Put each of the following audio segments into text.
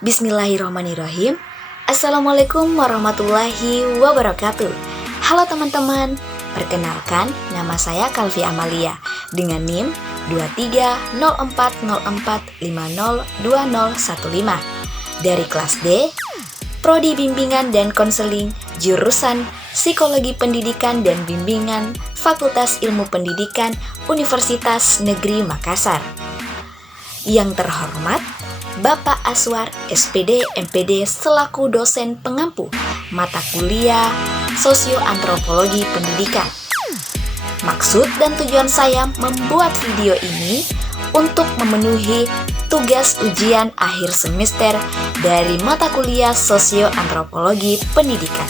Bismillahirrahmanirrahim. Assalamualaikum warahmatullahi wabarakatuh. Halo teman-teman, perkenalkan nama saya Kalvi Amalia dengan NIM 230404502015 dari kelas D, Prodi Bimbingan dan Konseling, jurusan Psikologi Pendidikan dan Bimbingan, Fakultas Ilmu Pendidikan, Universitas Negeri Makassar. Yang terhormat Bapak Aswar, SPD, MPD selaku dosen pengampu mata kuliah Sosioantropologi Pendidikan. Maksud dan tujuan saya membuat video ini untuk memenuhi tugas ujian akhir semester dari mata kuliah Sosioantropologi Pendidikan.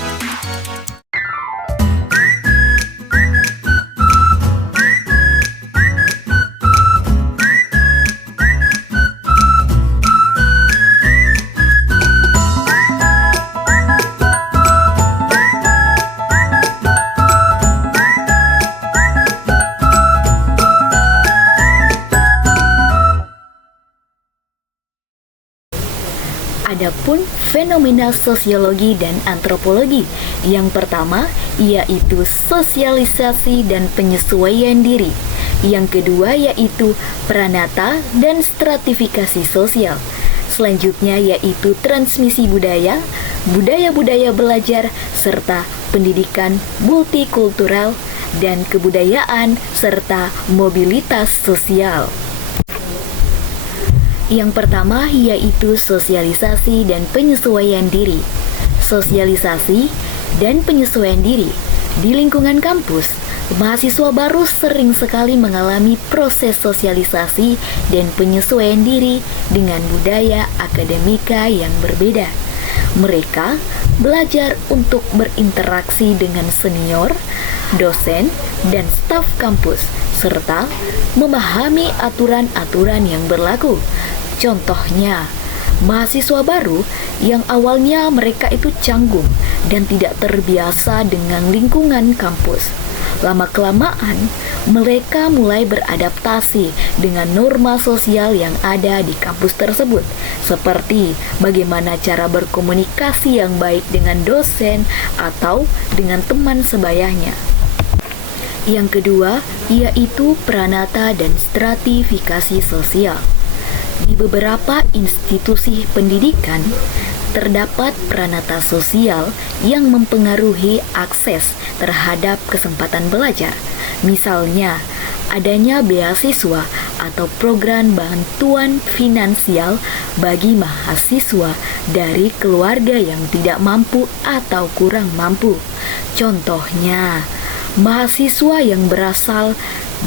Adapun fenomena sosiologi dan antropologi, yang pertama yaitu sosialisasi dan penyesuaian diri. Yang kedua yaitu pranata dan stratifikasi sosial. Selanjutnya yaitu transmisi budaya, budaya-budaya belajar, serta pendidikan multikultural dan kebudayaan serta mobilitas sosial. Yang pertama yaitu sosialisasi dan penyesuaian diri. Sosialisasi dan penyesuaian diri. Di lingkungan kampus, mahasiswa baru sering sekali mengalami proses sosialisasi dan penyesuaian diri dengan budaya akademika yang berbeda. Mereka belajar untuk berinteraksi dengan senior, dosen, dan staf kampus, serta memahami aturan-aturan yang berlaku. Contohnya, mahasiswa baru yang awalnya mereka itu canggung dan tidak terbiasa dengan lingkungan kampus. Lama-kelamaan, mereka mulai beradaptasi dengan norma sosial yang ada di kampus tersebut, seperti bagaimana cara berkomunikasi yang baik dengan dosen atau dengan teman sebayanya. Yang kedua, yaitu pranata dan stratifikasi sosial. Di beberapa institusi pendidikan, terdapat pranata sosial yang mempengaruhi akses terhadap kesempatan belajar. Misalnya, adanya beasiswa atau program bantuan finansial bagi mahasiswa dari keluarga yang tidak mampu atau kurang mampu. Contohnya, mahasiswa yang berasal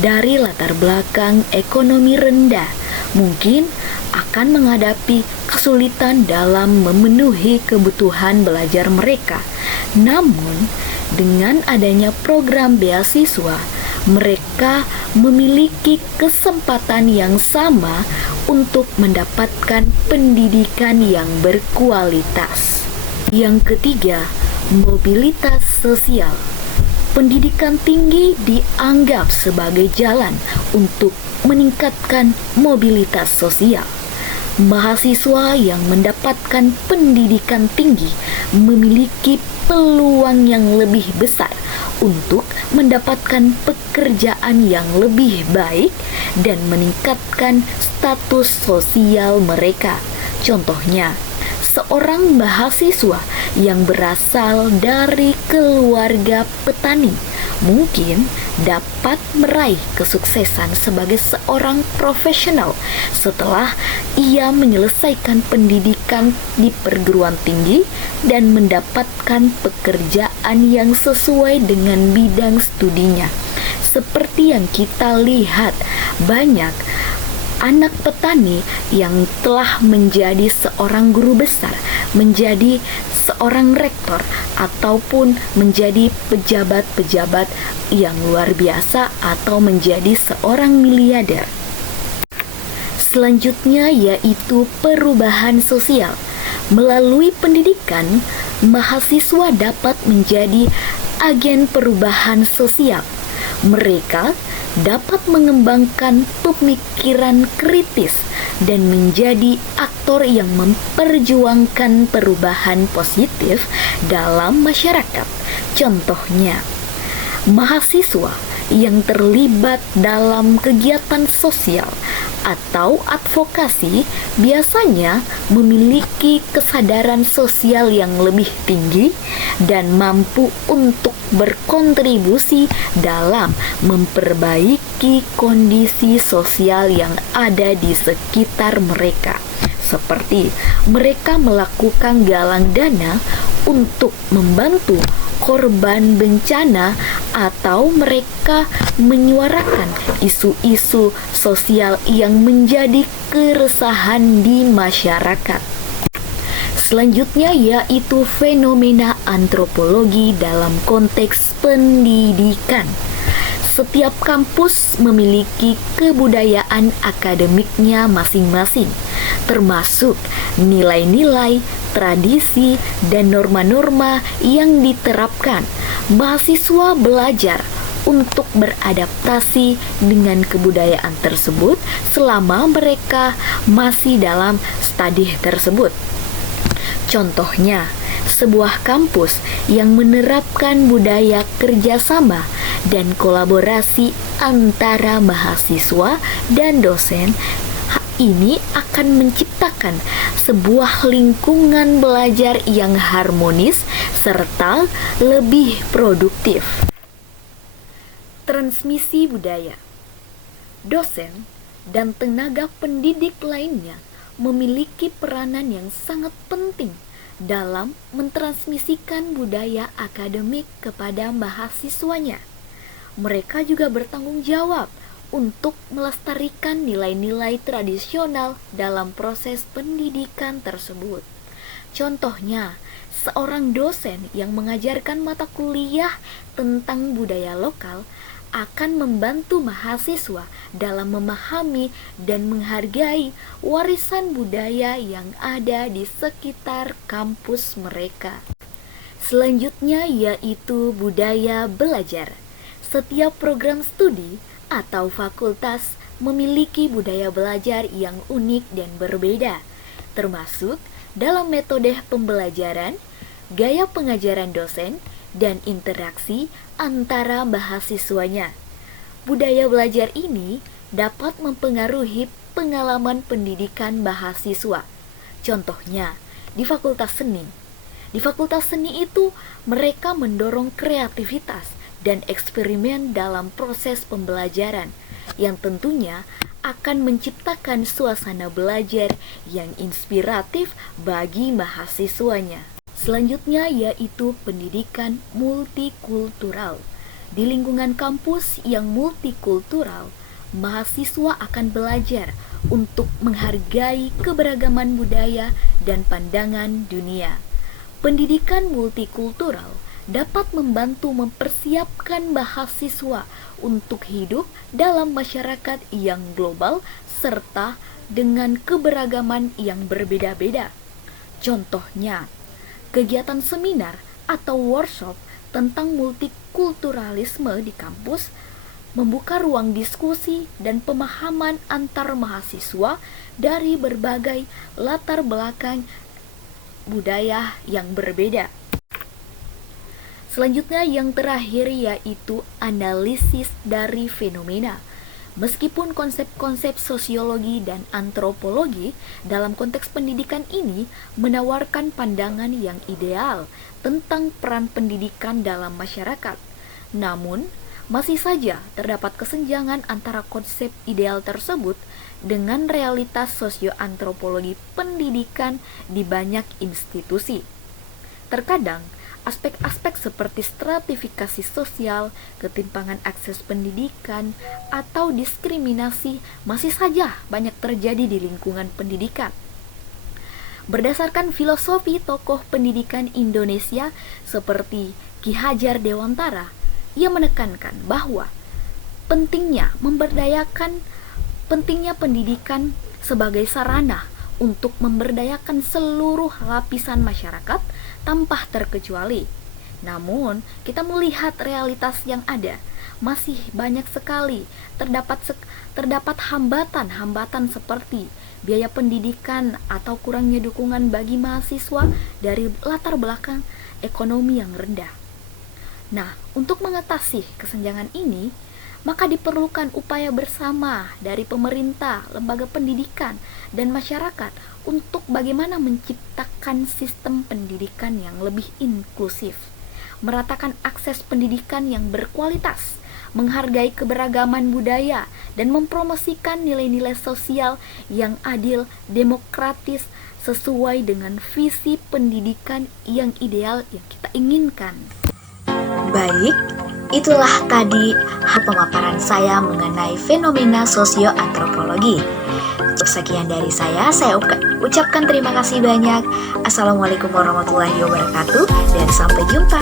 dari latar belakang ekonomi rendah mungkin akan menghadapi kesulitan dalam memenuhi kebutuhan belajar mereka. Namun, dengan adanya program beasiswa, mereka memiliki kesempatan yang sama untuk mendapatkan pendidikan yang berkualitas. Yang ketiga, mobilitas sosial. Pendidikan tinggi dianggap sebagai jalan untuk meningkatkan mobilitas sosial. Mahasiswa yang mendapatkan pendidikan tinggi memiliki peluang yang lebih besar untuk mendapatkan pekerjaan yang lebih baik dan meningkatkan status sosial mereka. Contohnya, seorang mahasiswa yang berasal dari keluarga petani mungkin dapat meraih kesuksesan sebagai seorang profesional setelah ia menyelesaikan pendidikan di perguruan tinggi dan mendapatkan pekerjaan yang sesuai dengan bidang studinya. Seperti yang kita lihat, banyak anak petani yang telah menjadi seorang guru besar, menjadi seorang rektor, ataupun menjadi pejabat-pejabat yang luar biasa atau menjadi seorang miliarder. Selanjutnya yaitu perubahan sosial. Melalui pendidikan, mahasiswa dapat menjadi agen perubahan sosial. Mereka dapat mengembangkan pemikiran kritis dan menjadi aktor yang memperjuangkan perubahan positif dalam masyarakat. Contohnya, mahasiswa yang terlibat dalam kegiatan sosial atau advokasi biasanya memiliki kesadaran sosial yang lebih tinggi dan mampu untuk berkontribusi dalam memperbaiki kondisi sosial yang ada di sekitar mereka. Seperti mereka melakukan galang dana untuk membantu korban bencana, atau mereka menyuarakan isu-isu sosial yang menjadi keresahan di masyarakat. Selanjutnya yaitu fenomena antropologi dalam konteks pendidikan. Setiap kampus memiliki kebudayaan akademiknya masing-masing, termasuk nilai-nilai, tradisi, dan norma-norma yang diterapkan. Mahasiswa belajar untuk beradaptasi dengan kebudayaan tersebut selama mereka masih dalam studi tersebut. Contohnya, sebuah kampus yang menerapkan budaya kerjasama dan kolaborasi antara mahasiswa dan dosen ini akan menciptakan sebuah lingkungan belajar yang harmonis serta lebih produktif. Transmisi budaya. Dosen dan tenaga pendidik lainnya memiliki peranan yang sangat penting dalam mentransmisikan budaya akademik kepada mahasiswanya. Mereka juga bertanggung jawab untuk melestarikan nilai-nilai tradisional dalam proses pendidikan tersebut. Contohnya, seorang dosen yang mengajarkan mata kuliah tentang budaya lokal akan membantu mahasiswa dalam memahami dan menghargai warisan budaya yang ada di sekitar kampus mereka. Selanjutnya yaitu budaya belajar. Setiap program studi atau fakultas memiliki budaya belajar yang unik dan berbeda, termasuk dalam metode pembelajaran, gaya pengajaran dosen, dan interaksi antara mahasiswanya. Budaya belajar ini dapat mempengaruhi pengalaman pendidikan mahasiswa. Contohnya, di Fakultas Seni. Di Fakultas Seni itu mereka mendorong kreativitas dan eksperimen dalam proses pembelajaran yang tentunya akan menciptakan suasana belajar yang inspiratif bagi mahasiswanya. Selanjutnya yaitu pendidikan multikultural. Di lingkungan kampus yang multikultural, mahasiswa akan belajar untuk menghargai keberagaman budaya dan pandangan dunia. Pendidikan multikultural dapat membantu mempersiapkan mahasiswa untuk hidup dalam masyarakat yang global serta dengan keberagaman yang berbeda-beda. Contohnya, kegiatan seminar atau workshop tentang multikulturalisme di kampus membuka ruang diskusi dan pemahaman antar mahasiswa dari berbagai latar belakang budaya yang berbeda. Selanjutnya yang terakhir yaitu analisis dari fenomena. Meskipun konsep-konsep sosiologi dan antropologi dalam konteks pendidikan ini menawarkan pandangan yang ideal tentang peran pendidikan dalam masyarakat, namun masih saja terdapat kesenjangan antara konsep ideal tersebut dengan realitas sosioantropologi pendidikan di banyak institusi. Terkadang, aspek-aspek seperti stratifikasi sosial, ketimpangan akses pendidikan, atau diskriminasi masih saja banyak terjadi di lingkungan pendidikan. Berdasarkan filosofi tokoh pendidikan Indonesia seperti Ki Hajar Dewantara, ia menekankan bahwa pentingnya pendidikan sebagai sarana untuk memberdayakan seluruh lapisan masyarakat tanpa terkecuali. Namun, kita melihat realitas yang ada. masih banyak sekali terdapat hambatan-hambatan seperti biaya pendidikan atau kurangnya dukungan bagi mahasiswa dari latar belakang ekonomi yang rendah. Nah, untuk mengatasi kesenjangan ini, maka diperlukan upaya bersama dari pemerintah, lembaga pendidikan, dan masyarakat untuk bagaimana menciptakan sistem pendidikan yang lebih inklusif, meratakan akses pendidikan yang berkualitas, menghargai keberagaman budaya, dan mempromosikan nilai-nilai sosial yang adil, demokratis, sesuai dengan visi pendidikan yang ideal yang kita inginkan. Baik, itulah tadi pemaparan saya mengenai fenomena sosioantropologi. Sekian dari saya ucapkan terima kasih banyak. Assalamualaikum warahmatullahi wabarakatuh dan sampai jumpa.